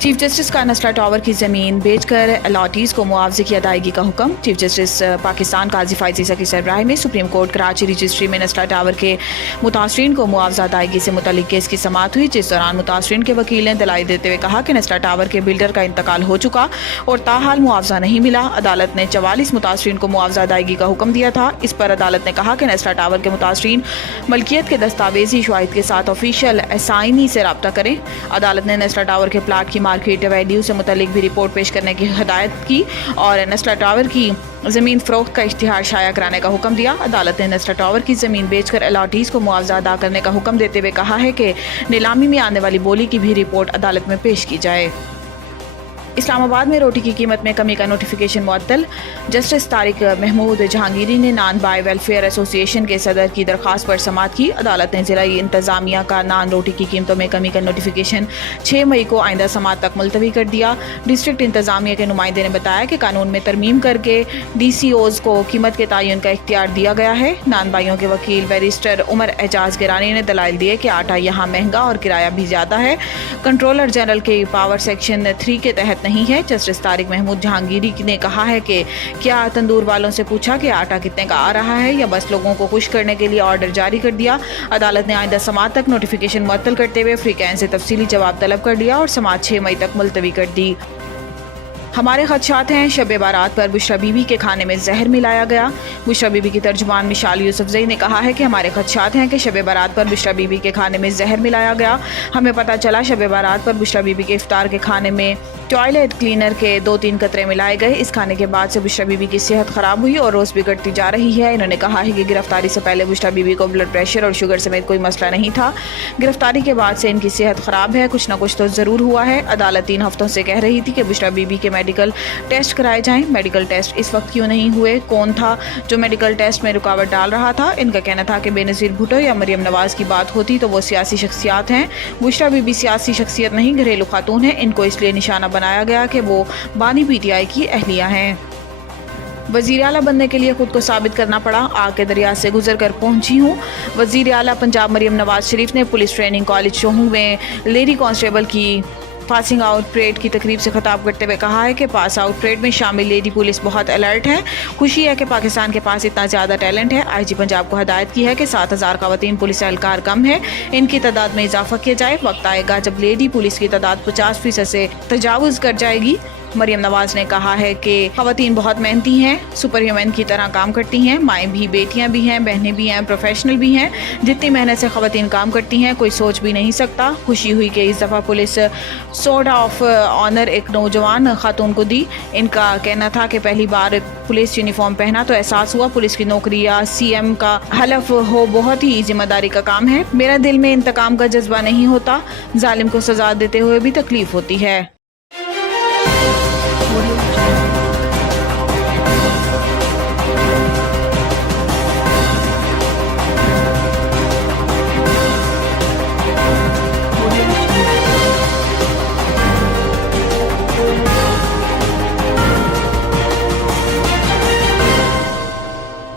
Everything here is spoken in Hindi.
चीफ जस्टिस का नस्ला टावर की ज़मीन बेचकर अलॉटीज़ को मुआवजे की अदायगी का हुक्म। चीफ जस्टिस पाकिस्तान काजी फायजी सकी सरबराही में सुप्रीम कोर्ट कराची रजिस्ट्री में नस्ला टावर के मुतासरीन को मुआवजा अदायगी से मुतल्लिक केस की समाअत हुई, जिस दौरान मुतासरीन के वकील ने दलाइल देते हुए कहा कि नस्ला टावर के बिल्डर का इंतकाल हो चुका और ताहाल मुआवजा नहीं मिला। अदालत ने 44 मुतासरीन को मुआवजा अदायगी का हुक्म दिया था। इस पर अदालत ने कहा कि नस्ला टावर के मुतासरीन मलकियत के दस्तावेजी शवाहिद के साथ ऑफिशियल असाइनी से रब्ता करें। अदालत ने नस्ला टावर के प्लाट की मार्केट वैल्यू से मुतल्लिक भी रिपोर्ट पेश करने की हिदायत की और नस्ला टावर की ज़मीन फ़रोख्त का इश्तिहार शाया कराने का हुक्म दिया। अदालत ने नस्ला टावर की ज़मीन बेचकर अलॉटीज़ को मुआवजा अदा करने का हुक्म देते हुए कहा है कि नीलामी में आने वाली बोली की भी रिपोर्ट अदालत में पेश की जाए। इस्लामाबाद में रोटी की कीमत में कमी का नोटिफिकेशन मुअत्तल। जस्टिस तारिक महमूद जहांगीरी ने नान बाय वेलफेयर एसोसिएशन के सदर की दरख्वास्त पर समाअत की। अदालत ने ज़िला इंतज़ामिया का नान रोटी की कीमतों में कमी का नोटिफिकेशन 6 मई को आइंदा समाअत तक मुलतवी कर दिया। डिस्ट्रिक्ट इंतज़ामिया के नुमाइंदे ने बताया कि कानून में तरमीम करके DCOs को कीमत के तयन का इख्तियार दिया गया है। नान भाइयों के वकील बैरिस्टर उमर एजाज गिरानी ने दलाइल दिए कि आटा यहाँ महंगा और किराया भी ज़्यादा है, कंट्रोलर जनरल के पावर सेक्शन 3 के तहत नहीं है। जस्टिस तारिक महमूद जहांगीरी ने कहा है कि क्या तंदूर वालों से पूछा कि आटा कितने का आ रहा है या बस लोगों को खुश करने के लिए ऑर्डर जारी कर दिया। अदालत ने आइंदा समाअत तक नोटिफिकेशन मुअत्तल करते हुए फ्रीकैन से तफसीली जवाब तलब कर लिया और समाअत 6 मई तक मुलतवी कर दी। हमारे खदशात हैं, शब बारात पर बुशरा बीबी के खाने में जहर मिलाया गया। बुशरा बीबी की तर्जुमान मिशाल यूसुफजई ने कहा है कि हमारे खदशात हैं कि शब बारात पर बुशरा बीबी के खाने में जहर मिलाया गया। हमें पता चला शब बारात पर बुशरा बीबी के इफ्तार के खाने में टॉयलेट क्लीनर के 2-3 कतरे मिलाए गए। इस खाने के बाद से बुशरा बीबी की सेहत खराब हुई और रोज़ बिगड़ती जा रही है। इन्होंने कहा है कि गिरफ्तारी से पहले बुशरा बीबी को ब्लड प्रेशर और शुगर समेत कोई मसला नहीं था। गिरफ्तारी के बाद से इनकी सेहत खराब है, कुछ ना कुछ तो ज़रूर हुआ है। अदालत 3 हफ्तों से कह रही थी कि बुशरा बीबी के मेडिकल टेस्ट कराए जाएं। मेडिकल टेस्ट इस वक्त क्यों नहीं हुए? कौन था जो मेडिकल टेस्ट में रुकावट डाल रहा था? इनका कहना था कि बेनज़ीर भुट्टो या मरियम नवाज़ की बात होती तो वो सियासी शख्सियात हैं। बुशरा बीबी सियासी शख्सियत नहीं, घरेलू खातून है। इनको इसलिए निशाना बनाया गया कि वो बानी PTI की अहलिया हैं। वज़ीर आला बनने के लिए खुद को साबित करना पड़ा, आग के दरिया से गुजर कर पहुंची हूँ। वज़ीर आला पंजाब मरियम नवाज शरीफ ने पुलिस ट्रेनिंग कॉलेज शोहू में लेडी कांस्टेबल की पासिंग आउट परेड की तकरीब से खिताब करते हुए कहा है कि पास आउट परेड में शामिल लेडी पुलिस बहुत अलर्ट है। खुशी है कि पाकिस्तान के पास इतना ज़्यादा टैलेंट है। IG पंजाब को हदायत की है कि 7000 ख़वातीन पुलिस एहलकार कम है, इनकी तादाद में इजाफा किया जाए। वक्त आएगा जब लेडी पुलिस की तादाद 50% से तजावुज़ कर जाएगी। मरियम नवाज ने कहा है कि ख़वातीन बहुत मेहनती हैं, सुपर ह्यूमन की तरह काम करती हैं। माएँ भी, बेटियां भी हैं, बहनें भी हैं, प्रोफेशनल भी हैं। जितनी मेहनत से ख़वातीन काम करती हैं कोई सोच भी नहीं सकता। खुशी हुई कि इस दफ़ा पुलिस सोर्ड ऑफ ऑनर एक नौजवान खातून को दी। इनका कहना था कि पहली बार पुलिस यूनिफॉर्म पहना तो एहसास हुआ पुलिस की नौकरी या CM का हलफ हो बहुत ही जिम्मेदारी का काम है। मेरा दिल में इंतकाम का जज्बा नहीं होता, जालिम को सज़ा देते हुए भी तकलीफ होती है।